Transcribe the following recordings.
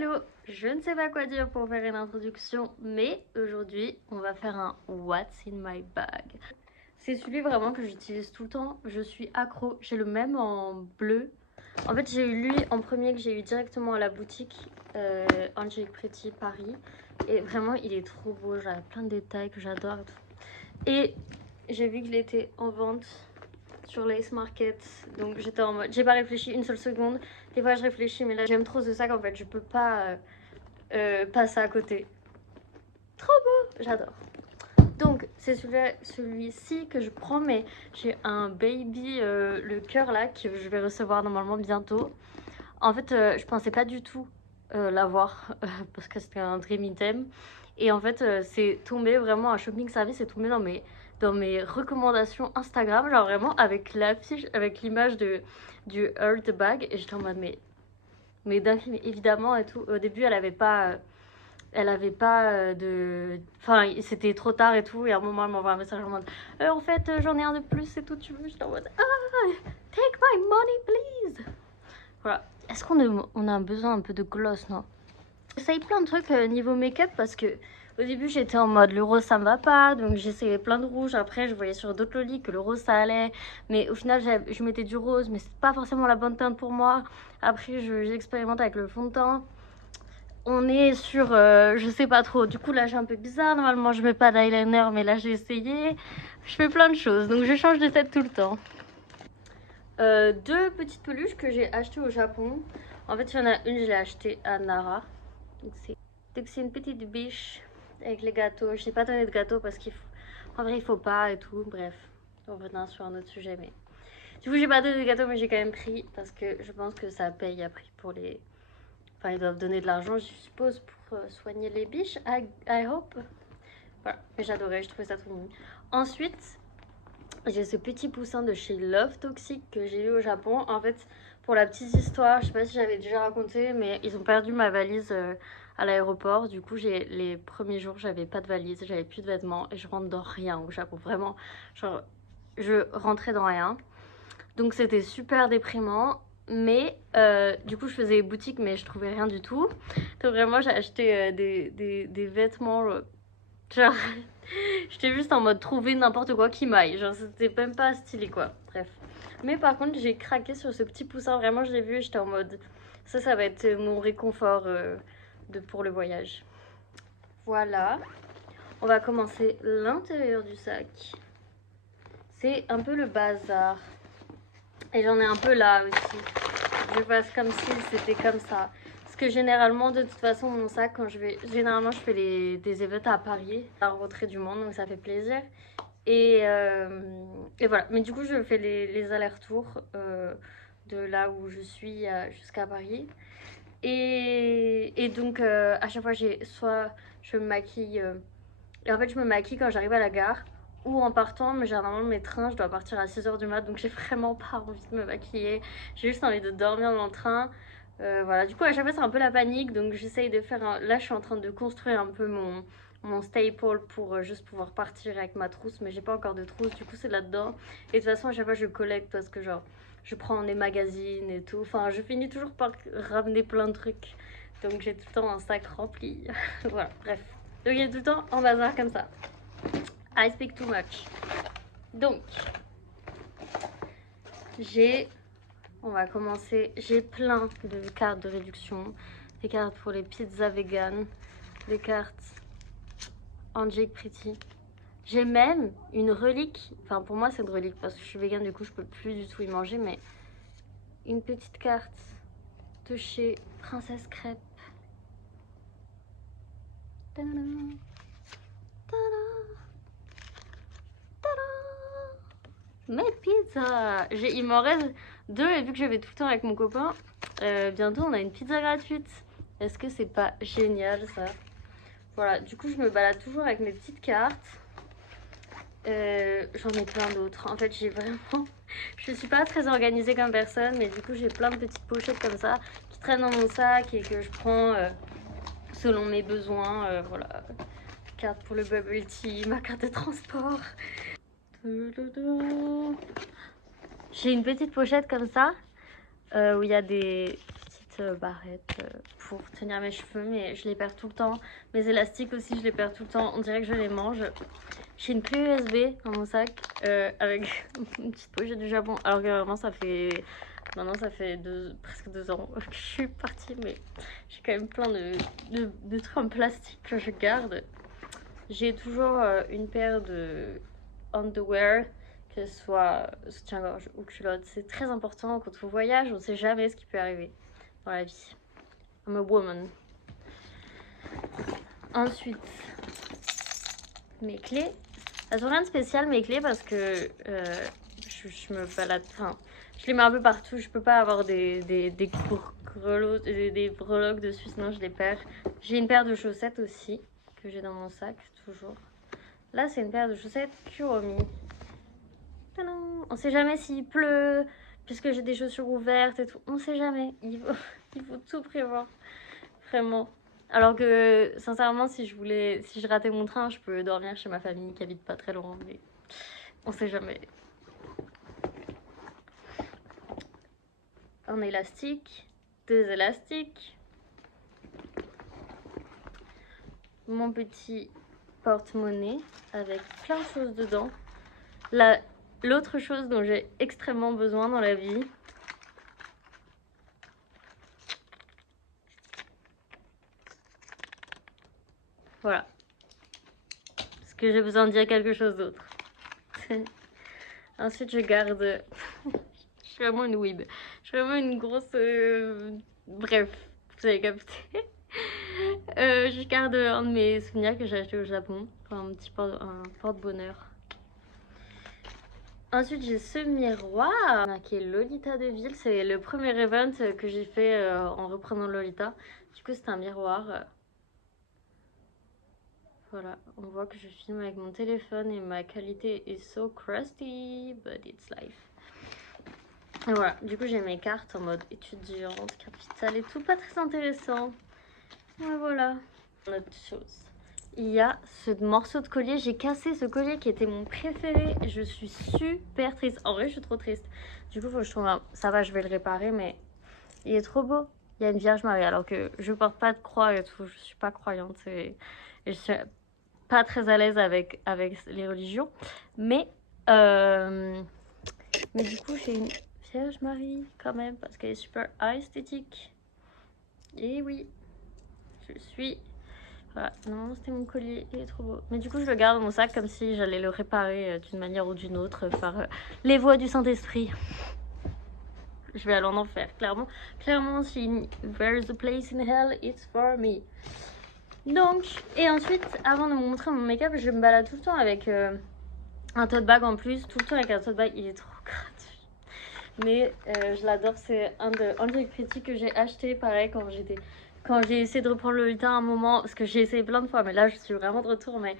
Hello, je ne sais pas quoi dire pour faire une introduction, mais aujourd'hui on va faire un What's in my bag. C'est celui vraiment que j'utilise tout le temps, je suis accro, j'ai le même en bleu. En fait j'ai eu lui en premier que j'ai eu directement à la boutique Angelique Pretty Paris. Et vraiment il est trop beau, j'ai plein de détails que j'adore. Et j'ai vu qu'il était en vente sur l'Ace Market, donc j'étais en mode, j'ai pas réfléchi une seule seconde. Des fois je réfléchis, mais là j'aime trop ce sac en fait, je peux pas passer à côté. Trop beau, j'adore. Donc c'est celui-ci que je prends, mais j'ai un baby, le cœur là, que je vais recevoir normalement bientôt. En fait je pensais pas du tout l'avoir parce que c'était un dream item. Et en fait c'est tombé vraiment, un shopping service est tombé dans mes recommandations Instagram, genre vraiment avec l'affiche, avec l'image du Earth Bag. Et j'étais en mode mais dingue, mais évidemment et tout. Au début elle avait pas de... Enfin, c'était trop tard et tout. Et à un moment, elle m'envoie un message en mode en fait, j'en ai un de plus, c'est tout, tu veux. J'étais en mode take my money, please. Voilà. Est-ce qu'on a besoin un peu de gloss, non? J'essaye plein de trucs niveau make-up parce que au début, j'étais en mode le rose, ça me va pas. Donc, j'essayais plein de rouge. Après, je voyais sur d'autres lolis que le rose, ça allait. Mais au final, je mettais du rose, mais c'est pas forcément la bonne teinte pour moi. Après, j'expérimente avec le fond de teint. On est sur je sais pas trop, du coup là j'ai un peu bizarre, normalement je mets pas d'eyeliner mais là j'ai essayé, je fais plein de choses donc je change de tête tout le temps. Deux petites peluches que j'ai achetées au Japon. En fait il y en a une, je l'ai achetée à Nara, donc c'est une petite biche avec les gâteaux. Je n'ai pas donné de gâteau parce qu'en vrai il faut pas et tout, bref, on revient sur un autre sujet. Mais du coup j'ai pas donné de gâteau mais j'ai quand même pris parce que je pense que ça paye après pour les... Enfin, ils doivent donner de l'argent, je suppose, pour soigner les biches. I hope. Voilà, mais j'adorais, je trouvais ça trop mignon. Ensuite, j'ai ce petit poussin de chez Love Toxic que j'ai eu au Japon. En fait, pour la petite histoire, je sais pas si j'avais déjà raconté, mais ils ont perdu ma valise à l'aéroport. Du coup, les premiers jours, j'avais pas de valise, j'avais plus de vêtements et je rentre dans rien au Japon. Vraiment, genre, je rentrais dans rien. Donc c'était super déprimant. Mais du coup je faisais boutique mais je trouvais rien du tout. Donc vraiment j'ai acheté des vêtements genre j'étais juste en mode trouver n'importe quoi qui m'aille. Genre c'était même pas stylé quoi. Bref. Mais par contre j'ai craqué sur ce petit poussin. Vraiment je l'ai vu et j'étais en mode ça va être mon réconfort pour le voyage. Voilà. On va commencer l'intérieur du sac. C'est un peu le bazar. Et j'en ai un peu là aussi. Je passe comme si c'était comme ça. Parce que généralement, de toute façon, mon sac, quand je vais... Généralement, je fais des events à Paris, à Retrait du Monde, donc ça fait plaisir. Et voilà. Mais du coup, je fais les allers-retours de là où je suis jusqu'à Paris. Et donc, à chaque fois, soit je me maquille... et en fait, je me maquille quand j'arrive à la gare ou en partant, mais généralement mes trains, je dois partir à 6h du mat, donc j'ai vraiment pas envie de me maquiller. J'ai juste envie de dormir dans le train. Voilà, du coup à chaque fois c'est un peu la panique, donc j'essaye de faire un... Là je suis en train de construire un peu mon staple pour juste pouvoir partir avec ma trousse, mais j'ai pas encore de trousse, du coup c'est là-dedans. Et de toute façon à chaque fois je collecte parce que genre je prends des magazines et tout. Enfin je finis toujours par ramener plein de trucs, donc j'ai tout le temps un sac rempli. Voilà, bref. Donc il y a tout le temps en bazar comme ça. I speak too much. Donc, on va commencer, j'ai plein de cartes de réduction, des cartes pour les pizzas vegan, des cartes Angelique Pretty. J'ai même une relique, enfin pour moi c'est une relique parce que je suis vegan, du coup je peux plus du tout y manger, mais une petite carte de chez Princesse Crêpe. Tadam, tadam. Mes pizzas. Il m'en reste deux et vu que je vais tout le temps avec mon copain, bientôt on a une pizza gratuite. Est-ce que c'est pas génial ça? Voilà, du coup je me balade toujours avec mes petites cartes. J'en ai plein d'autres. En fait j'ai vraiment... Je suis pas très organisée comme personne, mais du coup j'ai plein de petites pochettes comme ça qui traînent dans mon sac et que je prends selon mes besoins. Voilà, carte pour le bubble tea, ma carte de transport. J'ai une petite pochette comme ça où il y a des petites petites barrettes pour tenir mes cheveux, mais je les perds tout le temps. Mes élastiques aussi, je les perds tout le temps. On dirait que je les mange. J'ai une clé USB dans mon sac avec une petite pochette du Japon. Alors que vraiment, maintenant, ça fait presque 2 ans que je suis partie, mais j'ai quand même plein de trucs en plastique que je garde. J'ai toujours une paire de underwear, que ce soit soutien-gorge ou culotte. C'est très important quand on voyage, on ne sait jamais ce qui peut arriver dans la vie. I'm a woman. Ensuite, mes clés. Elles sont rien de spécial, mes clés, parce que je me balade. Enfin, je les mets un peu partout. Je peux pas avoir des breloques dessus, sinon je les perds. J'ai une paire de chaussettes aussi, que j'ai dans mon sac, toujours. Là, c'est une paire de chaussettes Kuromi. Tadam! On sait jamais s'il pleut, puisque j'ai des chaussures ouvertes et tout. On sait jamais. Il faut tout prévoir. Vraiment. Alors que, sincèrement, si je ratais mon train, je peux dormir chez ma famille qui habite pas très loin. Mais on sait jamais. Un élastique. 2 élastiques. Mon petit porte-monnaie avec plein de choses dedans. L'autre chose dont j'ai extrêmement besoin dans la vie, voilà. Parce que j'ai besoin de dire quelque chose d'autre. Ensuite, je garde... Je suis vraiment une weeb. Je suis vraiment une grosse... Bref, vous avez capté. Je garde un de mes souvenirs que j'ai acheté au Japon. Un petit porte-bonheur. Ensuite, j'ai ce miroir qui est Lolita Deville. C'est le premier event que j'ai fait en reprenant Lolita. Du coup, c'est un miroir. Voilà, on voit que je filme avec mon téléphone et ma qualité est so crusty, but it's life. Et voilà, du coup, j'ai mes cartes en mode étudiante, capitale et tout, pas très intéressant. Et voilà. Autre chose. Il y a ce morceau de collier. J'ai cassé ce collier qui était mon préféré. Je suis super triste. En vrai, je suis trop triste. Du coup, faut que je trouve un... Ça va, je vais le réparer, mais il est trop beau. Il y a une Vierge Marie, alors que je porte pas de croix et tout. Je suis pas croyante. Et je suis pas très à l'aise avec les religions. Mais du coup, j'ai une Vierge Marie quand même, parce qu'elle est super esthétique. Et oui, je suis... Voilà, non, c'était mon collier, il est trop beau. Mais du coup, je le garde dans mon sac comme si j'allais le réparer d'une manière ou d'une autre par les voies du Saint-Esprit. Je vais aller en enfer, clairement. Clairement, si there's a place in hell, it's for me. Donc, et ensuite, avant de vous montrer mon make-up, je me balade tout le temps avec un tote bag en plus. Tout le temps avec un tote bag, il est trop gratuit. Mais je l'adore, c'est un des critiques que j'ai acheté, pareil, quand j'ai essayé de reprendre le Lolita à un moment, parce que j'ai essayé plein de fois, mais là je suis vraiment de retour. Mais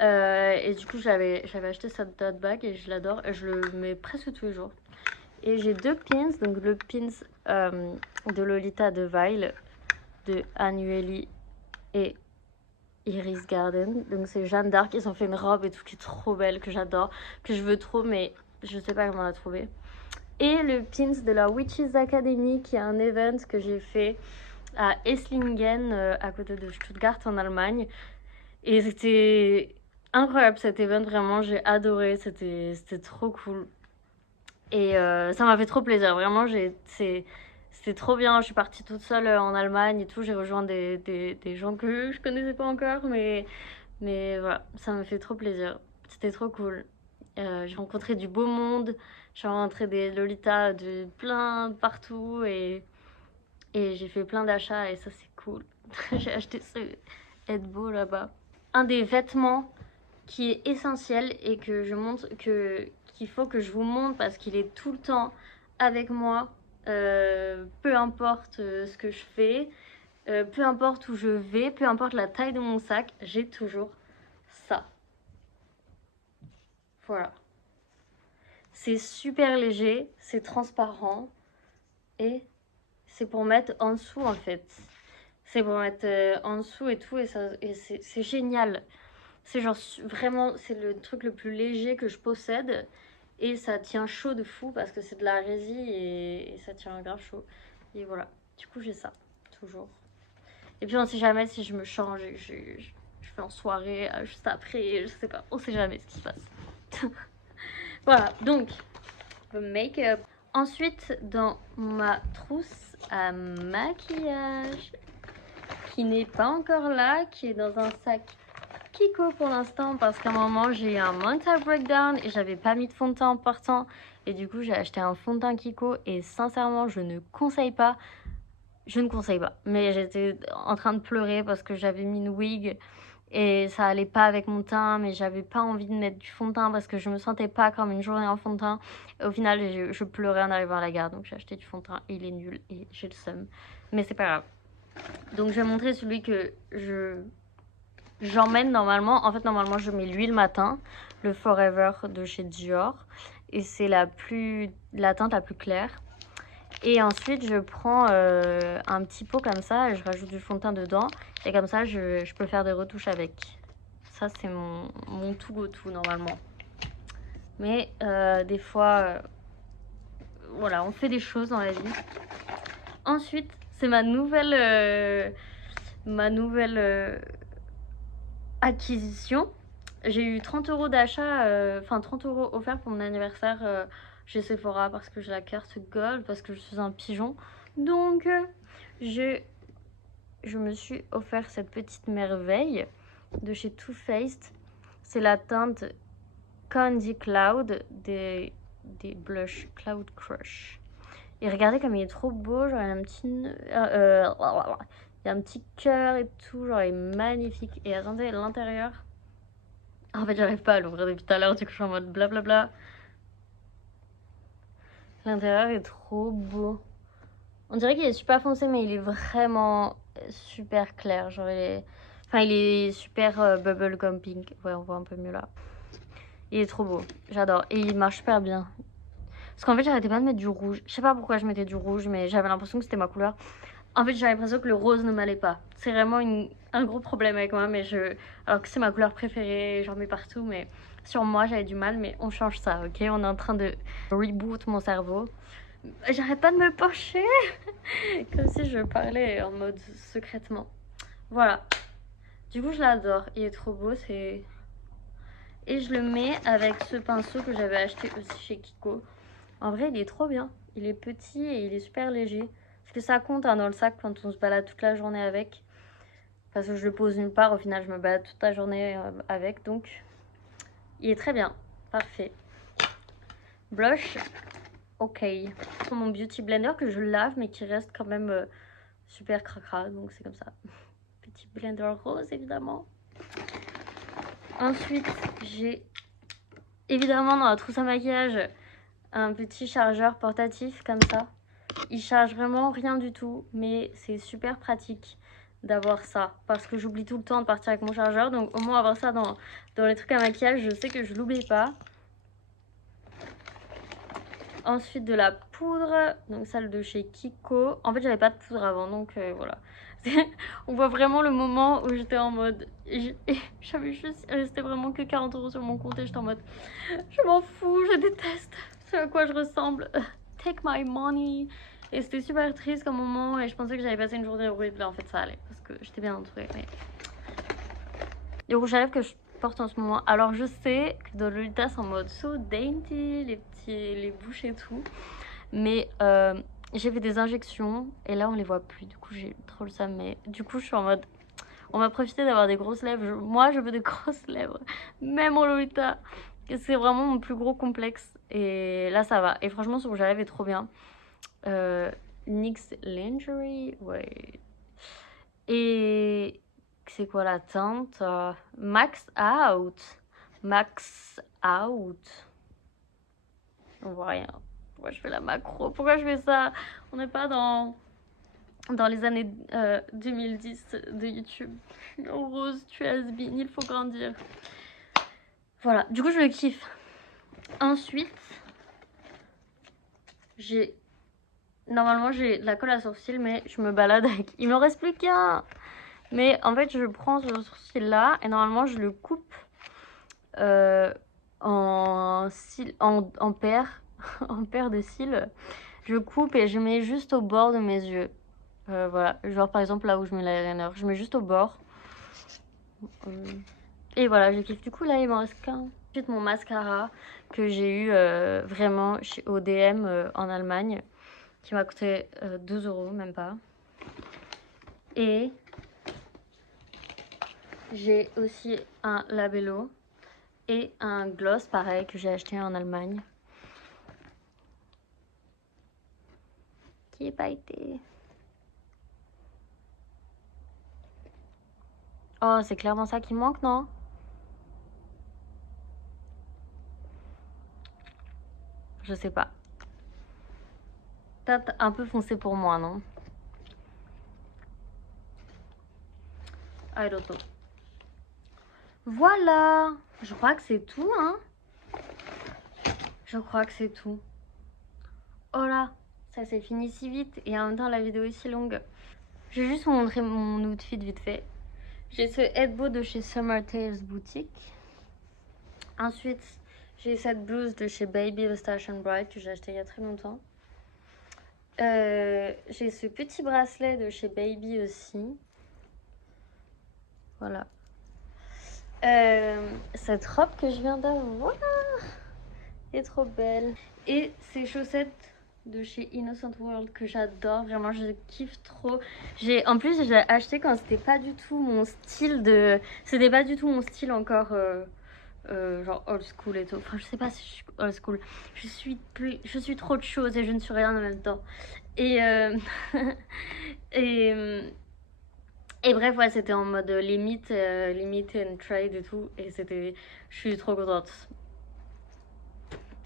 et du coup j'avais acheté cette tote bag et je l'adore, je le mets presque tous les jours. Et j'ai 2 pins, donc le pins de Lolita de Vile, de Annuelli et Iris Garden. Donc c'est Jeanne d'Arc, ils ont fait une robe et tout qui est trop belle, que j'adore, que je veux trop, mais je sais pas comment la trouver. Et le pins de la Witches Academy, qui est un event que j'ai fait à Esslingen, à côté de Stuttgart en Allemagne. Et c'était incroyable cet event, vraiment, j'ai adoré, c'était trop cool. Et ça m'a fait trop plaisir, vraiment, c'était trop bien. Je suis partie toute seule en Allemagne et tout, j'ai rejoint des gens que je connaissais pas encore, mais voilà, ça m'a fait trop plaisir. C'était trop cool. J'ai rencontré du beau monde, j'ai rencontré des Lolitas de plein partout et j'ai fait plein d'achats et ça c'est cool. J'ai acheté ce Edbo là-bas. Un des vêtements qui est essentiel et que je montre, qu'il faut que je vous montre parce qu'il est tout le temps avec moi, peu importe ce que je fais, peu importe où je vais, peu importe la taille de mon sac, j'ai toujours ça. Voilà. C'est super léger, c'est transparent et c'est pour mettre en dessous en fait. C'est pour mettre en dessous et tout et c'est génial. C'est genre vraiment, c'est le truc le plus léger que je possède et ça tient chaud de fou parce que c'est de la résine et ça tient grave chaud. Et voilà, Du coup, j'ai ça, toujours. Et puis, on sait jamais si je me change et je fais en soirée juste après, je sais pas. On sait jamais ce qui se passe. Voilà, donc, le make-up. Ensuite, dans ma trousse à maquillage, qui n'est pas encore là, qui est dans un sac Kiko pour l'instant, parce qu'à un moment, j'ai eu un mental breakdown et j'avais pas mis de fond de teint en partant. Et du coup, j'ai acheté un fond de teint Kiko et sincèrement, je ne conseille pas. Je ne conseille pas. Mais j'étais en train de pleurer parce que j'avais mis une wig et ça allait pas avec mon teint, mais j'avais pas envie de mettre du fond de teint parce que je me sentais pas comme une journée en fond de teint. Et au final, je pleurais en arrivant à la gare, donc j'ai acheté du fond de teint et il est nul et j'ai le seum. Mais c'est pas grave. Donc je vais montrer celui que j'emmène normalement. En fait, normalement, je mets lui le matin, le Forever de chez Dior. Et c'est la teinte la plus claire. Et ensuite, je prends un petit pot comme ça et je rajoute du fond de teint dedans. Et comme ça, je peux faire des retouches avec. Ça, c'est mon tout go to normalement. Mais des fois, voilà, on fait des choses dans la vie. Ensuite, c'est ma nouvelle acquisition. J'ai eu 30 € d'achat, enfin 30 € offerts pour mon anniversaire chez Sephora parce que j'ai la carte Gold, parce que je suis un pigeon. Donc, je me suis offert cette petite merveille de chez Too Faced. C'est la teinte Candy Cloud des blush Cloud Crush. Et regardez comme il est trop beau, genre il y a un petit... il y a un petit cœur et tout, genre il est magnifique. Et attendez, l'intérieur... En fait, j'arrive pas à l'ouvrir depuis tout à l'heure, du coup je suis en mode blablabla. L'intérieur est trop beau. On dirait qu'il est super foncé, mais il est vraiment super clair. Genre il est super bubblegum pink. Ouais, on voit un peu mieux là. Il est trop beau, j'adore. Et il marche super bien. Parce qu'en fait, j'arrêtais pas de mettre du rouge. Je sais pas pourquoi je mettais du rouge, mais j'avais l'impression que c'était ma couleur. En fait, j'avais l'impression que le rose ne m'allait pas. C'est vraiment un gros problème avec moi, mais alors que c'est ma couleur préférée, j'en mets partout, mais sur moi, j'avais du mal, mais on change ça, ok? On est en train de reboot mon cerveau. J'arrête pas de me pencher, comme si je parlais en mode secrètement. Voilà. Du coup, je l'adore. Il est trop beau, c'est... Et je le mets avec ce pinceau que j'avais acheté aussi chez Kiko. En vrai, il est trop bien. Il est petit et il est super léger. Parce que ça compte hein, dans le sac quand on se balade toute la journée avec. Parce que je le pose nulle part. Au final, je me balade toute la journée avec. Donc, il est très bien. Parfait. Blush. Ok. Mon beauty blender que je lave mais qui reste quand même super cracra. Donc, c'est comme ça. Petit blender rose, évidemment. Ensuite, j'ai évidemment dans la trousse à maquillage un petit chargeur portatif comme ça. Il charge vraiment rien du tout, mais c'est super pratique d'avoir ça parce que j'oublie tout le temps de partir avec mon chargeur. Donc au moins avoir ça dans les trucs à maquillage, je sais que je l'oublie pas. Ensuite de la poudre, donc celle de chez Kiko. En fait j'avais pas de poudre avant, donc voilà. On voit vraiment le moment où j'étais en mode... J'avais juste resté vraiment que 40 € sur mon compte et j'étais en mode... Je m'en fous, je déteste ce à quoi je ressemble. Take my money. Et c'était super triste comme moment et je pensais que j'avais passé une journée horrible. En fait ça allait parce que j'étais bien entourée. Mais... Les rouges à lèvres que je porte en ce moment. Alors je sais que dans Lolita c'est en mode so dainty, les bouches et tout. Mais j'ai fait des injections et là on les voit plus. Du coup j'ai trop le seum. Mais du coup je suis en mode... On va profiter d'avoir des grosses lèvres. Moi je veux des grosses lèvres. Même en Lolita. C'est vraiment mon plus gros complexe. Et là ça va. Et franchement ce rouge à lèvres est trop bien. NYX Lingerie. Ouais. Et... C'est quoi la teinte Max Out. Max Out. On voit rien. Pourquoi je fais la macro? Pourquoi je fais ça? On n'est pas dans les années 2010 de YouTube. Oh, Rose, tu es has-been, il faut grandir. Voilà, du coup je le kiffe. Ensuite, normalement j'ai de la colle à sourcils, mais je me balade avec... Il m'en reste plus qu'un. Mais en fait je prends ce sourcil là et normalement je le coupe en paire en paire de cils. Je coupe et je mets juste au bord de mes yeux. Voilà, genre par exemple là où je mets l'eyeliner, je mets juste au bord. Et voilà, je kiffe. Du coup là il m'en reste qu'un. Ensuite mon mascara que j'ai eu vraiment chez ODM en Allemagne, qui m'a coûté 2 €, même pas. Et j'ai aussi un labello et un gloss pareil que j'ai acheté en Allemagne, qui est pailleté. Oh, c'est clairement ça qui manque, non? Je sais pas. Peut-être un peu foncé pour moi, non? I don't know. Voilà. Je crois que c'est tout, hein. Je crois que c'est tout. Oh là, ça s'est fini si vite et en même temps la vidéo est si longue. Je vais juste vous montrer mon outfit vite fait. J'ai ce headbow de chez Summer Tales Boutique. Ensuite, j'ai cette blouse de chez Baby The Stash and Bright que j'ai acheté il y a très longtemps. J'ai ce petit bracelet de chez Baby aussi. Voilà. Cette robe que je viens d'avoir est trop belle. Et ces chaussettes de chez Innocent World que j'adore, vraiment je kiffe trop. En plus j'ai acheté quand c'était pas du tout mon style de... C'était pas du tout mon style encore genre old school et tout. Enfin je sais pas si je suis old school. Je suis trop de choses et je ne suis rien en même temps. Et et, et bref ouais c'était en mode limit and trade et tout. Et c'était... Je suis trop contente.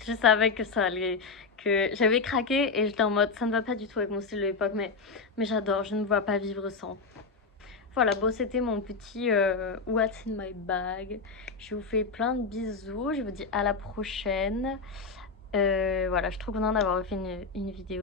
Je savais que ça allait, que j'avais craqué et j'étais en mode ça ne va pas du tout avec mon style de l'époque, mais j'adore, je ne vois pas vivre sans. Voilà, bon, c'était mon petit What's in my bag. Je vous fais plein de bisous, je vous dis à la prochaine. Voilà, je suis trop contente d'avoir fait une vidéo.